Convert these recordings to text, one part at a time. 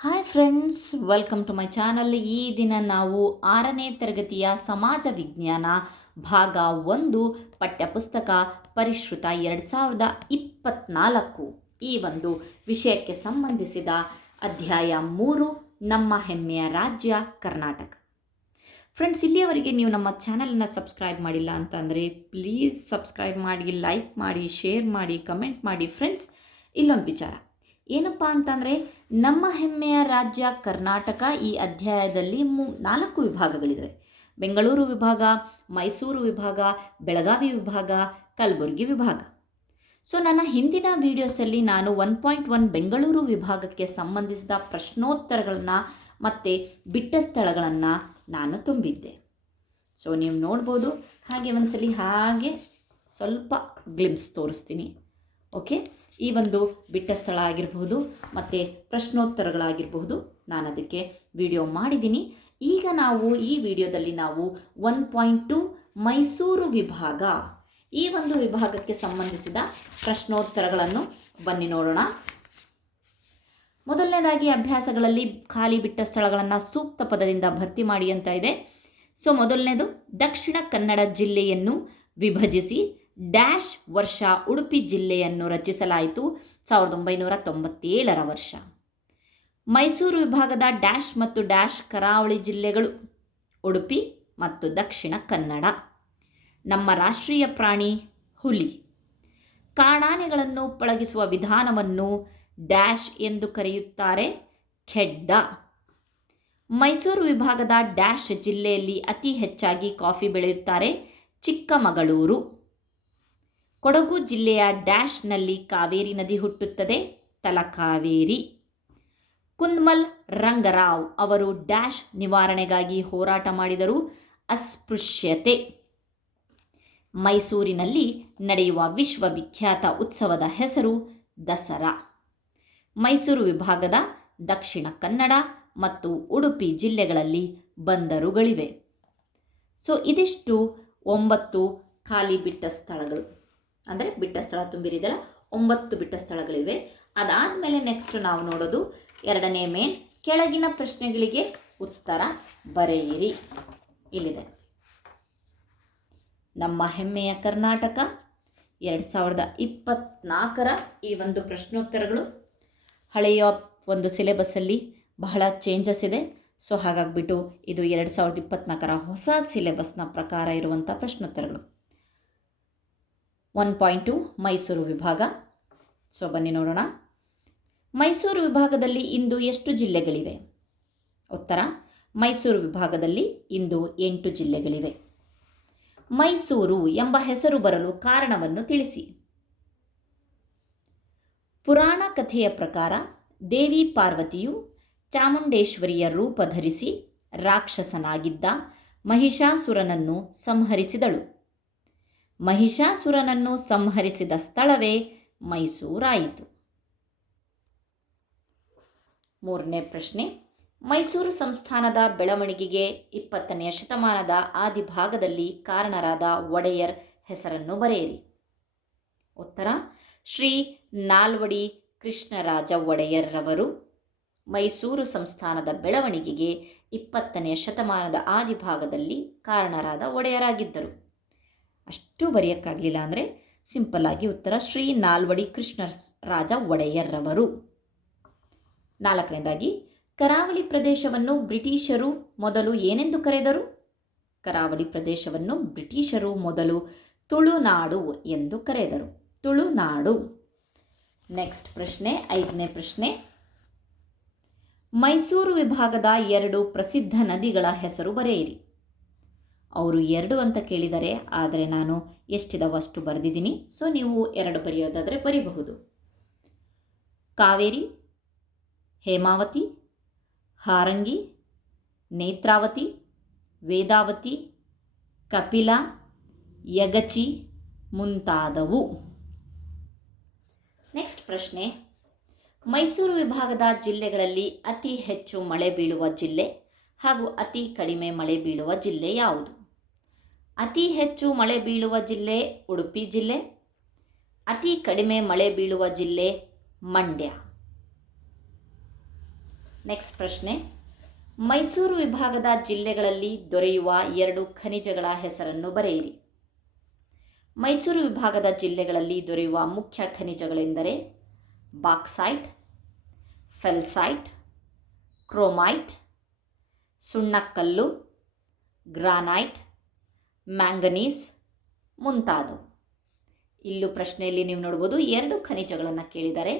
Hi friends welcome to my channel ಈ ದಿನ ನಾವು ಆರನೇ ತರಗತಿಯ ಸಮಾಜ ವಿಜ್ಞಾನ ಭಾಗ ಒಂದು ಪಠ್ಯಪುಸ್ತಕ ಪರಿಷ್ಕೃತ ಎರಡು ಸಾವಿರದ ಇಪ್ಪತ್ತ್ನಾಲ್ಕು ಈ ಒಂದು ವಿಷಯಕ್ಕೆ ಸಂಬಂಧಿಸಿದ ಅಧ್ಯಾಯ ಮೂರು, ನಮ್ಮ ಹೆಮ್ಮೆಯ ರಾಜ್ಯ ಕರ್ನಾಟಕ. ಫ್ರೆಂಡ್ಸ್ ಇಲ್ಲಿಯವರೆಗೆ ನೀವು ನಮ್ಮ ಚಾನಲನ್ನು ಸಬ್ಸ್ಕ್ರೈಬ್ ಮಾಡಿಲ್ಲ ಅಂತಂದರೆ ಪ್ಲೀಸ್ ಸಬ್ಸ್ಕ್ರೈಬ್ ಮಾಡಿ ಲೈಕ್ ಮಾಡಿ ಶೇರ್ ಮಾಡಿ ಕಮೆಂಟ್ ಮಾಡಿ ಫ್ರೆಂಡ್ಸ್ ಇಲ್ಲೊಂದು ವಿಚಾರ. ಏನಪ್ಪ ಅಂತಂದರೆ, ನಮ್ಮ ಹೆಮ್ಮೆಯ ರಾಜ್ಯ ಕರ್ನಾಟಕ ಈ ಅಧ್ಯಾಯದಲ್ಲಿ ಮೂ, ನಾಲ್ಕು ವಿಭಾಗಗಳಿವೆ. ಬೆಂಗಳೂರು ವಿಭಾಗ, ಮೈಸೂರು ವಿಭಾಗ, ಬೆಳಗಾವಿ ವಿಭಾಗ, ಕಲಬುರಗಿ ವಿಭಾಗ. ಸೊ ನನ್ನ ಹಿಂದಿನ ವೀಡಿಯೋಸಲ್ಲಿ ನಾನು ಒನ್ ಪಾಯಿಂಟ್ ಒನ್ ಬೆಂಗಳೂರು ವಿಭಾಗಕ್ಕೆ ಸಂಬಂಧಿಸಿದ ಪ್ರಶ್ನೋತ್ತರಗಳನ್ನು ಮತ್ತು ಬಿಟ್ಟ ಸ್ಥಳಗಳನ್ನು ನಾನು ತುಂಬಿದ್ದೆ. ಸೊ ನೀವು ನೋಡ್ಬೋದು, ಹಾಗೆ ಒಂದ್ಸಲಿ ಹಾಗೆ ಸ್ವಲ್ಪ ಗ್ಲಿಮ್ಸ್ ತೋರಿಸ್ತೀನಿ. ಓಕೆ ಈ ಒಂದು ಬಿಟ್ಟ ಸ್ಥಳ ಆಗಿರಬಹುದು, ಮತ್ತು ಪ್ರಶ್ನೋತ್ತರಗಳಾಗಿರಬಹುದು. ನಾನು ಅದಕ್ಕೆ ವಿಡಿಯೋ ಮಾಡಿದ್ದೀನಿ. ಈಗ ನಾವು ಈ ವಿಡಿಯೋದಲ್ಲಿ ನಾವು ಒನ್ ಪಾಯಿಂಟ್ ಟು ಮೈಸೂರು ವಿಭಾಗ, ಈ ಒಂದು ವಿಭಾಗಕ್ಕೆ ಸಂಬಂಧಿಸಿದ ಪ್ರಶ್ನೋತ್ತರಗಳನ್ನು ಬನ್ನಿ ನೋಡೋಣ. ಮೊದಲನೇದಾಗಿ ಅಭ್ಯಾಸಗಳಲ್ಲಿ ಖಾಲಿ ಬಿಟ್ಟ ಸ್ಥಳಗಳನ್ನು ಸೂಕ್ತ ಪದದಿಂದ ಭರ್ತಿ ಮಾಡಿ ಅಂತ ಇದೆ. ಸೊ, ಮೊದಲನೇದು ದಕ್ಷಿಣ ಕನ್ನಡ ಜಿಲ್ಲೆಯನ್ನು ವಿಭಜಿಸಿ. ಡ್ಯಾಶ್ ವರ್ಷ ಉಡುಪಿ ಜಿಲ್ಲೆಯನ್ನು ರಚಿಸಲಾಯಿತು ಸಾವಿರದ ಒಂಬೈನೂರ ತೊಂಬತ್ತೇಳರ ವರ್ಷ. ಮೈಸೂರು ವಿಭಾಗದ ಡ್ಯಾಶ್ ಮತ್ತು ಡ್ಯಾಶ್ ಕರಾವಳಿ ಜಿಲ್ಲೆಗಳು ಉಡುಪಿ ಮತ್ತು ದಕ್ಷಿಣ ಕನ್ನಡ. ನಮ್ಮ ರಾಷ್ಟ್ರೀಯ ಪ್ರಾಣಿ ಹುಲಿ. ಕಾಡಾನೆಗಳನ್ನು ಪಳಗಿಸುವ ವಿಧಾನವನ್ನು ಡ್ಯಾಶ್ ಎಂದು ಕರೆಯುತ್ತಾರೆ ಖೆಡ್ಡ. ಮೈಸೂರು ವಿಭಾಗದ ಡ್ಯಾಶ್ ಜಿಲ್ಲೆಯಲ್ಲಿ ಅತಿ ಹೆಚ್ಚಾಗಿ ಕಾಫಿ ಬೆಳೆಯುತ್ತಾರೆ ಚಿಕ್ಕಮಗಳೂರು. ಕೊಡಗು ಜಿಲ್ಲೆಯ ಡ್ಯಾಶ್ನಲ್ಲಿ ಕಾವೇರಿ ನದಿ ಹುಟ್ಟುತ್ತದೆ. ತಲಕಾವೇರಿ. ಕುಂದ್ಮಲ್ ರಂಗರಾವ್ ಅವರು ಡ್ಯಾಶ್ ನಿವಾರಣೆಗಾಗಿ ಹೋರಾಟ ಮಾಡಿದರು ಅಸ್ಪೃಶ್ಯತೆ. ಮೈಸೂರಿನಲ್ಲಿ ನಡೆಯುವ ವಿಶ್ವವಿಖ್ಯಾತ ಉತ್ಸವದ ಹೆಸರು ದಸರಾ. ಮೈಸೂರು ವಿಭಾಗದ ದಕ್ಷಿಣ ಕನ್ನಡ ಮತ್ತು ಉಡುಪಿ ಜಿಲ್ಲೆಗಳಲ್ಲಿ ಬಂದರುಗಳಿವೆ. ಸೊ, ಇದಿಷ್ಟು ಒಂಬತ್ತು ಖಾಲಿ ಬಿಟ್ಟ ಸ್ಥಳಗಳು. ಅಂದರೆ ಬಿಟ್ಟ ಸ್ಥಳ ತುಂಬಿರಿದಲ್ಲ ಒಂಬತ್ತು ಬಿಟ್ಟ ಸ್ಥಳಗಳಿವೆ. ಅದಾದಮೇಲೆ ನೆಕ್ಸ್ಟ್ ನಾವು ನೋಡೋದು ಎರಡನೇ ಮೇನ್ ಕೆಳಗಿನ ಪ್ರಶ್ನೆಗಳಿಗೆ ಉತ್ತರ ಬರೆಯಿರಿ. ಇಲ್ಲಿದೆ. ನಮ್ಮ ಹೆಮ್ಮೆಯ ಕರ್ನಾಟಕ ಎರಡು ಸಾವಿರದ ಇಪ್ಪತ್ನಾಲ್ಕರ ಈ ಒಂದು ಪ್ರಶ್ನೋತ್ತರಗಳು. ಹಳೆಯ ಒಂದು ಸಿಲೆಬಸ್ಸಲ್ಲಿ ಬಹಳ ಚೇಂಜಸ್ ಇದೆ. ಸೊ ಹಾಗಾಗಿಬಿಟ್ಟು ಇದು ಎರಡು ಸಾವಿರದ ಇಪ್ಪತ್ನಾಲ್ಕರ ಹೊಸ ಸಿಲೆಬಸ್ನ ಪ್ರಕಾರ ಇರುವಂಥ ಪ್ರಶ್ನೋತ್ತರಗಳು. ಒನ್ ಪಾಯಿಂಟ್ ಟು ಮೈಸೂರು ವಿಭಾಗ. ಸೊ, ಬನ್ನಿ ನೋಡೋಣ. ಮೈಸೂರು ವಿಭಾಗದಲ್ಲಿ ಇಂದು ಎಷ್ಟು ಜಿಲ್ಲೆಗಳಿವೆ? ಉತ್ತರ, ಮೈಸೂರು ವಿಭಾಗದಲ್ಲಿ ಇಂದು ಎಂಟು ಜಿಲ್ಲೆಗಳಿವೆ. ಮೈಸೂರು ಎಂಬ ಹೆಸರು ಬರಲು ಕಾರಣವನ್ನು ತಿಳಿಸಿ. ಪುರಾಣ ಕಥೆಯ ಪ್ರಕಾರ ದೇವಿ ಪಾರ್ವತಿಯು ಚಾಮುಂಡೇಶ್ವರಿಯ ರೂಪ ಧರಿಸಿ ರಾಕ್ಷಸನಾಗಿದ್ದ ಮಹಿಷಾಸುರನನ್ನು ಸಂಹರಿಸಿದಳು. ಮಹಿಷಾಸುರನನ್ನು ಸಂಹರಿಸಿದ ಸ್ಥಳವೇ ಮೈಸೂರಾಯಿತು. ಮೂರನೇ ಪ್ರಶ್ನೆ. ಮೈಸೂರು ಸಂಸ್ಥಾನದ ಬೆಳವಣಿಗೆಗೆ ಇಪ್ಪತ್ತನೆಯ ಶತಮಾನದ ಆದಿಭಾಗದಲ್ಲಿ ಕಾರಣರಾದ ಒಡೆಯರ್ ಹೆಸರನ್ನು ಬರೆಯಿರಿ. ಉತ್ತರ. ಶ್ರೀ ನಾಲ್ವಡಿ ಕೃಷ್ಣರಾಜ ಒಡೆಯರ್ರವರು ಮೈಸೂರು ಸಂಸ್ಥಾನದ ಬೆಳವಣಿಗೆಗೆ ಇಪ್ಪತ್ತನೆಯ ಶತಮಾನದ ಆದಿಭಾಗದಲ್ಲಿ ಕಾರಣರಾದ ಒಡೆಯರಾಗಿದ್ದರು. ಅಷ್ಟು ಬರೆಯೋಕ್ಕಾಗಲಿಲ್ಲ ಅಂದರೆ ಸಿಂಪಲ್ಲಾಗಿ ಉತ್ತರ ಶ್ರೀ ನಾಲ್ವಡಿ ಕೃಷ್ಣ ರಾಜ ಒಡೆಯರ್ರವರು ನಾಲ್ಕನೇದಾಗಿ, ಕರಾವಳಿ ಪ್ರದೇಶವನ್ನು ಬ್ರಿಟಿಷರು ಮೊದಲು ಏನೆಂದು ಕರೆದರು? ಕರಾವಳಿ ಪ್ರದೇಶವನ್ನು ಬ್ರಿಟಿಷರು ಮೊದಲು ತುಳುನಾಡು ಎಂದು ಕರೆದರು. ತುಳುನಾಡು. ನೆಕ್ಸ್ಟ್ ಪ್ರಶ್ನೆ, ಐದನೇ ಪ್ರಶ್ನೆ. ಮೈಸೂರು ವಿಭಾಗದ ಎರಡು ಪ್ರಸಿದ್ಧ ನದಿಗಳ ಹೆಸರು ಬರೆಯಿರಿ. ಅವರು ಎರಡು ಅಂತ ಕೇಳಿದರೆ, ಆದರೆ ನಾನು ಎಷ್ಟಿದವಷ್ಟು ಬರೆದಿದ್ದೀನಿ, ಸೊ ನೀವು ಎರಡು ಬರೆಯೋದಾದರೆ ಬರೀಬಹುದು. ಕಾವೇರಿ, ಹೇಮಾವತಿ, ಹಾರಂಗಿ, ನೇತ್ರಾವತಿ, ವೇದಾವತಿ, ಕಪಿಲ, ಯಗಚಿ ಮುಂತಾದವು. ನೆಕ್ಸ್ಟ್ ಪ್ರಶ್ನೆ. ಮೈಸೂರು ವಿಭಾಗದ ಜಿಲ್ಲೆಗಳಲ್ಲಿ ಅತಿ ಹೆಚ್ಚು ಮಳೆ ಬೀಳುವ ಜಿಲ್ಲೆ ಹಾಗೂ ಅತಿ ಕಡಿಮೆ ಮಳೆ ಬೀಳುವ ಜಿಲ್ಲೆ ಯಾವುದು? ಅತಿ ಹೆಚ್ಚು ಮಳೆ ಬೀಳುವ ಜಿಲ್ಲೆ ಉಡುಪಿ ಜಿಲ್ಲೆ, ಅತಿ ಕಡಿಮೆ ಮಳೆ ಬೀಳುವ ಜಿಲ್ಲೆ ಮಂಡ್ಯ. ನೆಕ್ಸ್ಟ್ ಪ್ರಶ್ನೆ. ಮೈಸೂರು ವಿಭಾಗದ ಜಿಲ್ಲೆಗಳಲ್ಲಿ ದೊರೆಯುವ ಎರಡು ಖನಿಜಗಳ ಹೆಸರನ್ನು ಬರೆಯಿರಿ. ಮೈಸೂರು ವಿಭಾಗದ ಜಿಲ್ಲೆಗಳಲ್ಲಿ ದೊರೆಯುವ ಮುಖ್ಯ ಖನಿಜಗಳೆಂದರೆ ಬಾಕ್ಸೈಟ್, ಫೆಲ್ಸೈಟ್, ಕ್ರೋಮೈಟ್ ಸುಣ್ಣಕಲ್ಲು ಗ್ರಾನೈಟ್ ಮ್ಯಾಂಗನೀಸ್ ಮುಂತಾದವು. ಇಲ್ಲೂ ಪ್ರಶ್ನೆಯಲ್ಲಿ ನೀವು ನೋಡ್ಬೋದು, ಎರಡು ಖನಿಜಗಳನ್ನು ಕೇಳಿದರೆ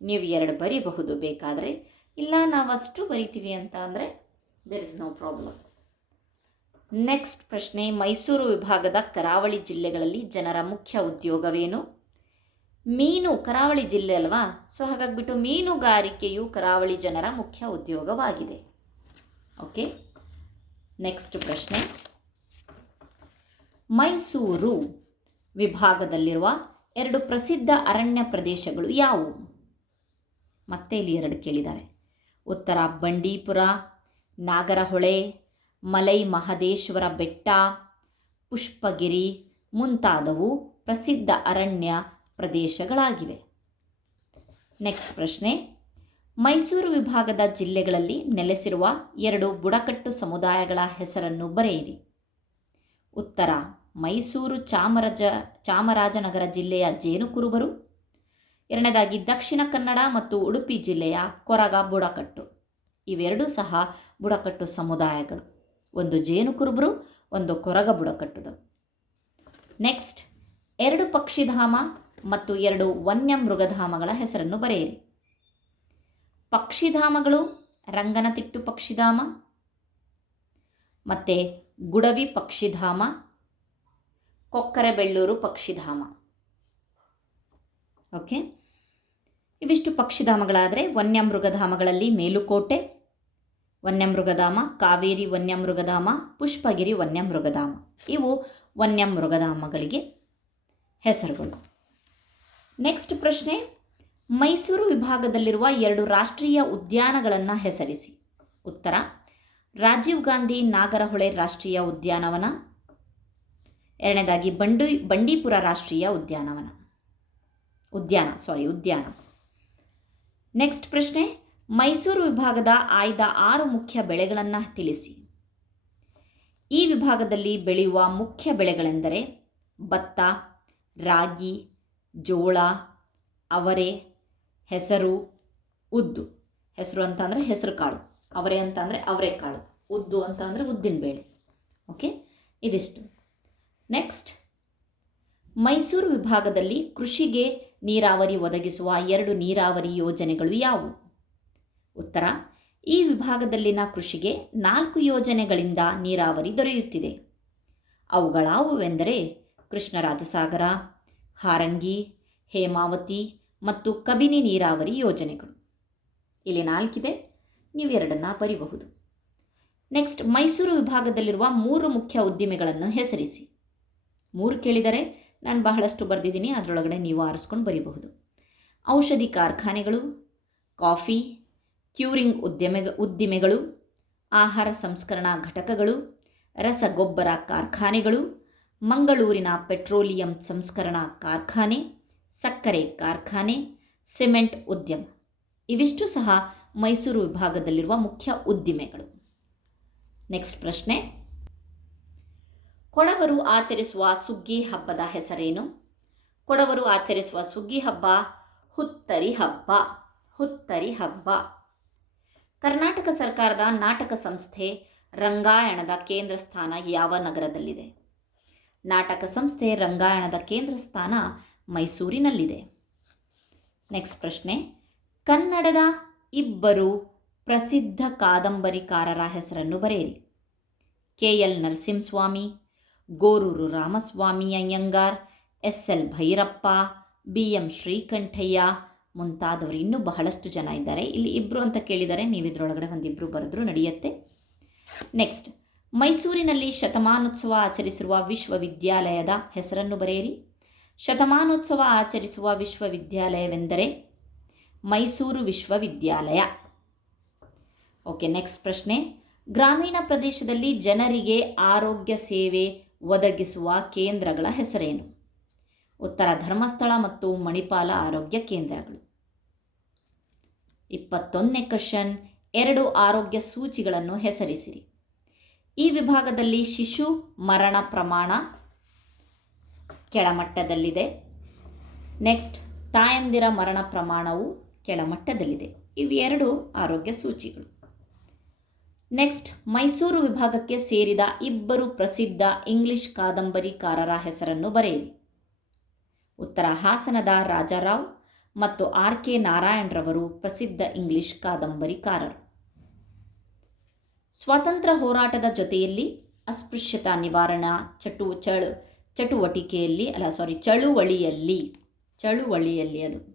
ನೀವು ಎರಡು ಬರಿಬಹುದು. ಬೇಕಾದರೆ ಇಲ್ಲ ನಾವು ಅಷ್ಟು ಬರಿತೀವಿ ಅಂತ ಅಂದರೆ there is no problem next ಪ್ರಶ್ನೆ, ಮೈಸೂರು ವಿಭಾಗದ ಕರಾವಳಿ ಜಿಲ್ಲೆಗಳಲ್ಲಿ ಜನರ ಮುಖ್ಯ ಉದ್ಯೋಗವೇನು? ಮೀನು, ಕರಾವಳಿ ಜಿಲ್ಲೆ ಅಲ್ವಾ? ಸೊ ಹಾಗಾಗಿಬಿಟ್ಟು ಮೀನುಗಾರಿಕೆಯು ಕರಾವಳಿ ಜನರ ಮುಖ್ಯ ಉದ್ಯೋಗವಾಗಿದೆ. ಓಕೆ ನೆಕ್ಸ್ಟ್ ಪ್ರಶ್ನೆ. ಮೈಸೂರು ವಿಭಾಗದಲ್ಲಿರುವ ಎರಡು ಪ್ರಸಿದ್ಧ ಅರಣ್ಯ ಪ್ರದೇಶಗಳು ಯಾವುವು? ಮತ್ತೆ ಇಲ್ಲಿ ಎರಡು ಕೇಳಿದ್ದಾರೆ. ಉತ್ತರ ಬಂಡೀಪುರ, ನಾಗರಹೊಳೆ, ಮಲೈ ಮಹದೇಶ್ವರ ಬೆಟ್ಟ, ಪುಷ್ಪಗಿರಿ ಮುಂತಾದವು ಪ್ರಸಿದ್ಧ ಅರಣ್ಯ ಪ್ರದೇಶಗಳಾಗಿವೆ. ನೆಕ್ಸ್ಟ್ ಪ್ರಶ್ನೆ. ಮೈಸೂರು ವಿಭಾಗದ ಜಿಲ್ಲೆಗಳಲ್ಲಿ ನೆಲೆಸಿರುವ ಎರಡು ಬುಡಕಟ್ಟು ಸಮುದಾಯಗಳ ಹೆಸರನ್ನು ಬರೆಯಿರಿ. ಉತ್ತರ, ಮೈಸೂರು ಚಾಮರಾಜ, ಚಾಮರಾಜನಗರ ಜಿಲ್ಲೆಯ ಜೇನುಕುರುಬರು. ಎರಡನೇದಾಗಿ ದಕ್ಷಿಣ ಕನ್ನಡ ಮತ್ತು ಉಡುಪಿ ಜಿಲ್ಲೆಯ ಕೊರಗ ಬುಡಕಟ್ಟು. ಇವೆರಡೂ ಸಹ ಬುಡಕಟ್ಟು ಸಮುದಾಯಗಳು. ಒಂದು ಜೇನುಕುರುಬರು, ಒಂದು ಕೊರಗ ಬುಡಕಟ್ಟುದು. ನೆಕ್ಸ್ಟ್, ಎರಡು ಪಕ್ಷಿಧಾಮ ಮತ್ತು ಎರಡು ವನ್ಯ ಮೃಗಧಾಮಗಳ ಹೆಸರನ್ನು ಬರೆಯಿರಿ. ಪಕ್ಷಿಧಾಮಗಳು ರಂಗನತಿಟ್ಟು ಪಕ್ಷಿಧಾಮ. ಮತ್ತು ಗುಡವಿ ಪಕ್ಷಿಧಾಮ, ಕೊಕ್ಕರೆಬೆಳ್ಳೂರು ಪಕ್ಷಿಧಾಮ. ಓಕೆ ಇವಿಷ್ಟು ಪಕ್ಷಿಧಾಮಗಳಾದರೆ ವನ್ಯಮೃಗಧಾಮಗಳಲ್ಲಿ ಮೇಲುಕೋಟೆ, ವನ್ಯಮೃಗಧಾಮ, ಕಾವೇರಿ ವನ್ಯಮೃಗಧಾಮ, ಪುಷ್ಪಗಿರಿ ವನ್ಯಮೃಗಧಾಮ. ಇವು ವನ್ಯಮೃಗಧಾಮಗಳಿಗೆ ಹೆಸರುಗಳು. ನೆಕ್ಸ್ಟ್ ಪ್ರಶ್ನೆ, ಮೈಸೂರು ವಿಭಾಗದಲ್ಲಿರುವ ಎರಡು ರಾಷ್ಟ್ರೀಯ ಉದ್ಯಾನಗಳನ್ನು ಹೆಸರಿಸಿ. ಉತ್ತರ ರಾಜೀವ್ ಗಾಂಧಿ ನಾಗರಹೊಳೆ ರಾಷ್ಟ್ರೀಯ ಉದ್ಯಾನವನ. ಎರಡನೇದಾಗಿ ಬಂಡಿ, ಬಂಡೀಪುರ ರಾಷ್ಟ್ರೀಯ ಉದ್ಯಾನವನ. ಉದ್ಯಾನ ಸಾರಿ ಉದ್ಯಾನ. ನೆಕ್ಸ್ಟ್ ಪ್ರಶ್ನೆ, ಮೈಸೂರು ವಿಭಾಗದ ಆಯ್ದ ಆರು ಮುಖ್ಯ ಬೆಳೆಗಳನ್ನು ತಿಳಿಸಿ. ಈ ವಿಭಾಗದಲ್ಲಿ ಬೆಳೆಯುವ ಮುಖ್ಯ ಬೆಳೆಗಳೆಂದರೆ ಭತ್ತ, ರಾಗಿ, ಜೋಳ, ಅವರೆ, ಹೆಸರು, ಉದ್ದು. ಹೆಸರು ಅಂತಂದರೆ ಹೆಸರು ಕಾಳು ಅವರೆ ಅಂತ ಅಂದರೆ ಅವರೆಕಾಳು ಉದ್ದು ಅಂತ ಅಂದರೆ ಉದ್ದಿನ ಬೇಳೆ. ಓಕೆ ಇದಿಷ್ಟು. ನೆಕ್ಸ್ಟ್ ಮೈಸೂರು ವಿಭಾಗದಲ್ಲಿ ಕೃಷಿಗೆ ನೀರಾವರಿ ಒದಗಿಸುವ ಎರಡು ನೀರಾವರಿ ಯೋಜನೆಗಳು ಯಾವುವು? ಉತ್ತರ, ಈ ವಿಭಾಗದಲ್ಲಿನ ಕೃಷಿಗೆ ನಾಲ್ಕು ಯೋಜನೆಗಳಿಂದ ನೀರಾವರಿ ದೊರೆಯುತ್ತಿದೆ. ಅವುಗಳಾವುವೆಂದರೆ ಕೃಷ್ಣರಾಜಸಾಗರ, ಹಾರಂಗಿ, ಹೇಮಾವತಿ ಮತ್ತು ಕಬಿನಿ ನೀರಾವರಿ ಯೋಜನೆಗಳು. ಇಲ್ಲಿ ನಾಲ್ಕಿದೆ. ನೀವು ಎರಡನ್ನ ಬರಿಬಹುದು. ನೆಕ್ಸ್ಟ್ ಮೈಸೂರು ವಿಭಾಗದಲ್ಲಿರುವ ಮೂರು ಮುಖ್ಯ ಉದ್ದಿಮೆಗಳನ್ನು ಹೆಸರಿಸಿ. ಮೂರು ಕೇಳಿದರೆ ನಾನು ಬಹಳಷ್ಟು ಬರೆದಿದ್ದೀನಿ, ಅದರೊಳಗಡೆ ನೀವು ಆರಿಸ್ಕೊಂಡು ಬರೀಬಹುದು. ಔಷಧಿ ಕಾರ್ಖಾನೆಗಳು, ಕಾಫಿ, ಕ್ಯೂರಿಂಗ್ ಉದ್ಯಮ, ಉದ್ದಿಮೆಗಳು, ಆಹಾರ ಸಂಸ್ಕರಣಾ ಘಟಕಗಳು, ರಸಗೊಬ್ಬರ ಕಾರ್ಖಾನೆಗಳು, ಮಂಗಳೂರಿನ ಪೆಟ್ರೋಲಿಯಂ ಸಂಸ್ಕರಣಾ ಕಾರ್ಖಾನೆ, ಸಕ್ಕರೆ ಕಾರ್ಖಾನೆ, ಸಿಮೆಂಟ್ ಉದ್ಯಮ. ಇವಿಷ್ಟು ಸಹ ಮೈಸೂರು ವಿಭಾಗದಲ್ಲಿರುವ ಮುಖ್ಯ ಉದ್ದಿಮೆಗಳು. ನೆಕ್ಸ್ಟ್ ಪ್ರಶ್ನೆ. ಕೊಡವರು ಆಚರಿಸುವ ಸುಗ್ಗಿ ಹಬ್ಬದ ಹೆಸರೇನು? ಕೊಡವರು ಆಚರಿಸುವ ಸುಗ್ಗಿ ಹಬ್ಬ ಹುತ್ತರಿ ಹಬ್ಬ ಹುತ್ತರಿ ಹಬ್ಬ. ಕರ್ನಾಟಕ ಸರ್ಕಾರದ ನಾಟಕ ಸಂಸ್ಥೆ ರಂಗಾಯಣದ ಕೇಂದ್ರ ಸ್ಥಾನ ಯಾವ ನಗರದಲ್ಲಿದೆ? ನಾಟಕ ಸಂಸ್ಥೆ ರಂಗಾಯಣದ ಕೇಂದ್ರ ಸ್ಥಾನ ಮೈಸೂರಿನಲ್ಲಿದೆ. ನೆಕ್ಸ್ಟ್ ಪ್ರಶ್ನೆ. ಕನ್ನಡದ ಇಬ್ಬರು ಪ್ರಸಿದ್ಧ ಕಾದಂಬರಿಕಾರರ ಹೆಸರನ್ನು ಬರೆಯಿರಿ. K. L. Narasimhaswamy, Goruru Ramaswamy Iyengar, S. L. Bhyrappa, B. M. Srikantaiah ಮುಂತಾದವರು ಇನ್ನೂ ಬಹಳಷ್ಟು ಜನ ಇದ್ದಾರೆ. ಇಲ್ಲಿ ಇಬ್ಬರು ಅಂತ ಕೇಳಿದರೆ ನೀವು ಇದರೊಳಗಡೆ ಒಂದಿಬ್ಬರು ಬರೆದ್ರು ನಡೆಯುತ್ತೆ. ನೆಕ್ಸ್ಟ್, ಮೈಸೂರಿನಲ್ಲಿ ಶತಮಾನೋತ್ಸವ ಆಚರಿಸಿರುವ ವಿಶ್ವವಿದ್ಯಾಲಯದ ಹೆಸರನ್ನು ಬರೆಯಿರಿ. ಶತಮಾನೋತ್ಸವ ಆಚರಿಸುವ ವಿಶ್ವವಿದ್ಯಾಲಯವೆಂದರೆ ಮೈಸೂರು ವಿಶ್ವವಿದ್ಯಾಲಯ. ಓಕೆ ನೆಕ್ಸ್ಟ್ ಪ್ರಶ್ನೆ. ಗ್ರಾಮೀಣ ಪ್ರದೇಶದಲ್ಲಿ ಜನರಿಗೆ ಆರೋಗ್ಯ ಸೇವೆ ಒದಗಿಸುವ ಕೇಂದ್ರಗಳ ಹೆಸರೇನು? ಉತ್ತರ, ಧರ್ಮಸ್ಥಳ ಮತ್ತು ಮಣಿಪಾಲ ಆರೋಗ್ಯ ಕೇಂದ್ರಗಳು. ಇಪ್ಪತ್ತೊಂದನೇ ಕ್ವಶನ್. ಎರಡು ಆರೋಗ್ಯ ಸೂಚಿಗಳನ್ನು ಹೆಸರಿಸಿರಿ. ಈ ವಿಭಾಗದಲ್ಲಿ ಶಿಶು ಮರಣ ಪ್ರಮಾಣ ಕೆಳಮಟ್ಟದಲ್ಲಿದೆ. ನೆಕ್ಸ್ಟ್ ತಾಯಂದಿರ ಮರಣ ಪ್ರಮಾಣವು ಕೆಳಮಟ್ಟದಲ್ಲಿದೆ ಇವೆರಡು ಆರೋಗ್ಯ ಸೂಚಿಗಳು. ನೆಕ್ಸ್ಟ್, ಮೈಸೂರು ವಿಭಾಗಕ್ಕೆ ಸೇರಿದ ಇಬ್ಬರು ಪ್ರಸಿದ್ಧ ಇಂಗ್ಲಿಷ್ ಕಾದಂಬರಿಕಾರರ ಹೆಸರನ್ನು ಬರೆಯಿರಿ. ಉತ್ತರ ಹಾಸನದ ರಾಜಾರಾವ್ ಮತ್ತು ಆರ್ ಕೆ ನಾರಾಯಣರವರು ಪ್ರಸಿದ್ಧ ಇಂಗ್ಲಿಷ್ ಕಾದಂಬರಿಕಾರರು. ಸ್ವಾತಂತ್ರ್ಯ ಹೋರಾಟದ ಜೊತೆಯಲ್ಲಿ ಅಸ್ಪೃಶ್ಯತಾ ನಿವಾರಣಾ, ಚಟು ಚಳು ಚಟುವಟಿಕೆಯಲ್ಲಿ ಅಲ್ಲ ಸಾರಿ ಚಳುವಳಿಯಲ್ಲಿ ಚಳುವಳಿಯಲ್ಲಿ ಅದು.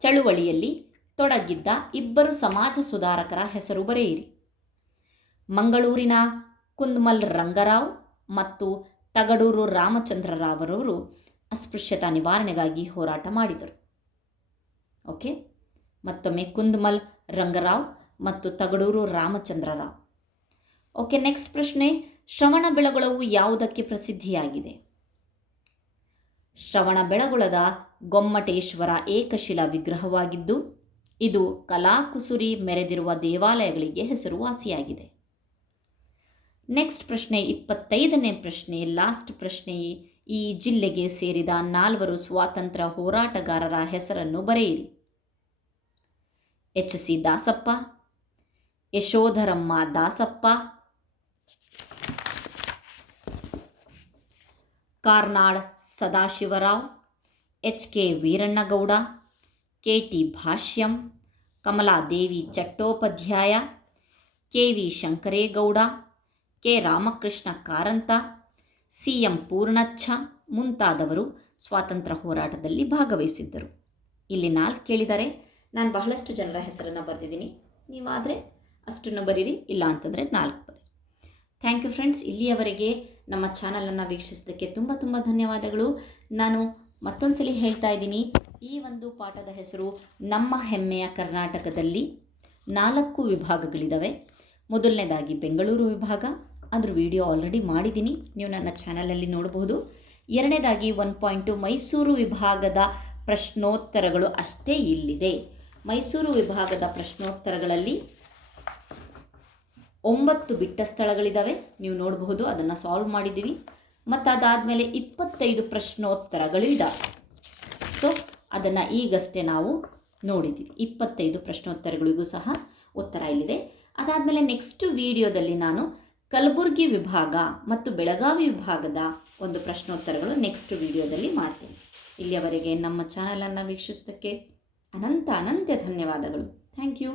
ಚಳುವಳಿಯಲ್ಲಿ ತೊಡಗಿದ್ದ ಇಬ್ಬರು ಸಮಾಜ ಸುಧಾರಕರ ಹೆಸರು ಬರೆಯಿರಿ. ಮಂಗಳೂರಿನ ಕುಂದ್ಮಲ್ ರಂಗರಾವ್ ಮತ್ತು ತಗಡೂರು ರಾಮಚಂದ್ರರಾವರವರು ಅಸ್ಪೃಶ್ಯತಾ ನಿವಾರಣೆಗಾಗಿ ಹೋರಾಟ ಮಾಡಿದರು. ಓಕೆ, ಮತ್ತೊಮ್ಮೆ ಕುಂದ್ಮಲ್ ರಂಗರಾವ್ ಮತ್ತು ತಗಡೂರು ರಾಮಚಂದ್ರರಾವ್. ಓಕೆ, ನೆಕ್ಸ್ಟ್ ಪ್ರಶ್ನೆ, ಶ್ರವಣ ಬೆಳಗೊಳವು ಯಾವುದಕ್ಕೆ ಪ್ರಸಿದ್ಧಿಯಾಗಿದೆ? ಶ್ರವಣ ಬೆಳಗೊಳದ ಗೊಮ್ಮಟೇಶ್ವರ ಏಕಶಿಲಾ ವಿಗ್ರಹವಾಗಿದ್ದು, ಇದು ಕಲಾಕುಸುರಿ ಮೆರೆದಿರುವ ದೇವಾಲಯಗಳಿಗೆ ಹೆಸರುವಾಸಿಯಾಗಿದೆ. ನೆಕ್ಸ್ಟ್ ಪ್ರಶ್ನೆ, ಇಪ್ಪತ್ತೈದನೇ ಪ್ರಶ್ನೆ, ಲಾಸ್ಟ್ ಪ್ರಶ್ನೆ, ಈ ಜಿಲ್ಲೆಗೆ ಸೇರಿದ ನಾಲ್ವರು ಸ್ವಾತಂತ್ರ್ಯ ಹೋರಾಟಗಾರರ ಹೆಸರನ್ನು ಬರೆಯಿರಿ. H. C. Dasappa, Yashodharamma Dasappa, Karnad Sadashivarao H K Veerannagowda, K T Bhashyam, Kamaladevi Chattopadhyay, K V Shankaregowda, K Ramakrishna Karanth C M Poonacha ಮುಂತಾದವರು ಸ್ವಾತಂತ್ರ್ಯ ಹೋರಾಟದಲ್ಲಿ ಭಾಗವಹಿಸಿದ್ದರು. ಇಲ್ಲಿ ನಾಲ್ಕು ಕೇಳಿದರೆ, ನಾನು ಬಹಳಷ್ಟು ಜನರ ಹೆಸರನ್ನು ಬರೆದಿದ್ದೀನಿ. ನೀವಾದರೆ ಅಷ್ಟನ್ನು ಬರೀರಿ, ಇಲ್ಲ ಅಂತಂದರೆ ನಾಲ್ಕು ಥ್ಯಾಂಕ್ ಯು ಫ್ರೆಂಡ್ಸ್, ಇಲ್ಲಿಯವರೆಗೆ ನಮ್ಮ ಚಾನಲನ್ನು ವೀಕ್ಷಿಸಿದ್ದಕ್ಕೆ ತುಂಬ ತುಂಬ ಧನ್ಯವಾದಗಳು. ನಾನು ಮತ್ತೊಂದು ಸಲ ಹೇಳ್ತಾ ಇದ್ದೀನಿ, ಈ ಒಂದು ಪಾಠದ ಹೆಸರು ನಮ್ಮ ಹೆಮ್ಮೆಯ ಕರ್ನಾಟಕದಲ್ಲಿ ನಾಲ್ಕು ವಿಭಾಗಗಳಿದ್ದಾವೆ ಮೊದಲನೇದಾಗಿ ಬೆಂಗಳೂರು ವಿಭಾಗ, ಅದ್ರ ವಿಡಿಯೋ ಆಲ್ರೆಡಿ ಮಾಡಿದ್ದೀನಿ, ನೀವು ನನ್ನ ಚಾನಲಲ್ಲಿ ನೋಡಬಹುದು ಎರಡನೇದಾಗಿ ಒನ್ ಪಾಯಿಂಟು ಮೈಸೂರು ವಿಭಾಗದ ಪ್ರಶ್ನೋತ್ತರಗಳು ಅಷ್ಟೇ ಇಲ್ಲಿದೆ. ಮೈಸೂರು ವಿಭಾಗದ ಪ್ರಶ್ನೋತ್ತರಗಳಲ್ಲಿ ಒಂಬತ್ತು ಬಿಟ್ಟ ಸ್ಥಳಗಳಿದ್ದಾವೆ ನೀವು ನೋಡಬಹುದು ಅದನ್ನು ಸಾಲ್ವ್ ಮಾಡಿದ್ದೀವಿ. ಮತ್ತು ಅದಾದಮೇಲೆ ಇಪ್ಪತ್ತೈದು ಪ್ರಶ್ನೋತ್ತರಗಳು ಇದ್ದಾವೆ ಸೊ ಅದನ್ನು ಈಗಷ್ಟೇ ನಾವು ನೋಡಿದ್ದೀವಿ ಇಪ್ಪತ್ತೈದು ಪ್ರಶ್ನೋತ್ತರಗಳಿಗೂ ಸಹ ಉತ್ತರ ಇಲ್ಲಿದೆ. ಅದಾದಮೇಲೆ ನೆಕ್ಸ್ಟ್ ವಿಡಿಯೋದಲ್ಲಿ ನಾನು ಕಲಬುರಗಿ ವಿಭಾಗ ಮತ್ತು ಬೆಳಗಾವಿ ವಿಭಾಗದ ಒಂದು ಪ್ರಶ್ನೋತ್ತರಗಳು ನೆಕ್ಸ್ಟ್ ವಿಡಿಯೋದಲ್ಲಿ ಮಾಡ್ತೀನಿ. ಇಲ್ಲಿಯವರೆಗೆ ನಮ್ಮ ಚಾನಲನ್ನು ವೀಕ್ಷಿಸೋದಕ್ಕೆ ಅನಂತ ಅನಂತ್ಯ ಧನ್ಯವಾದಗಳು. Thank you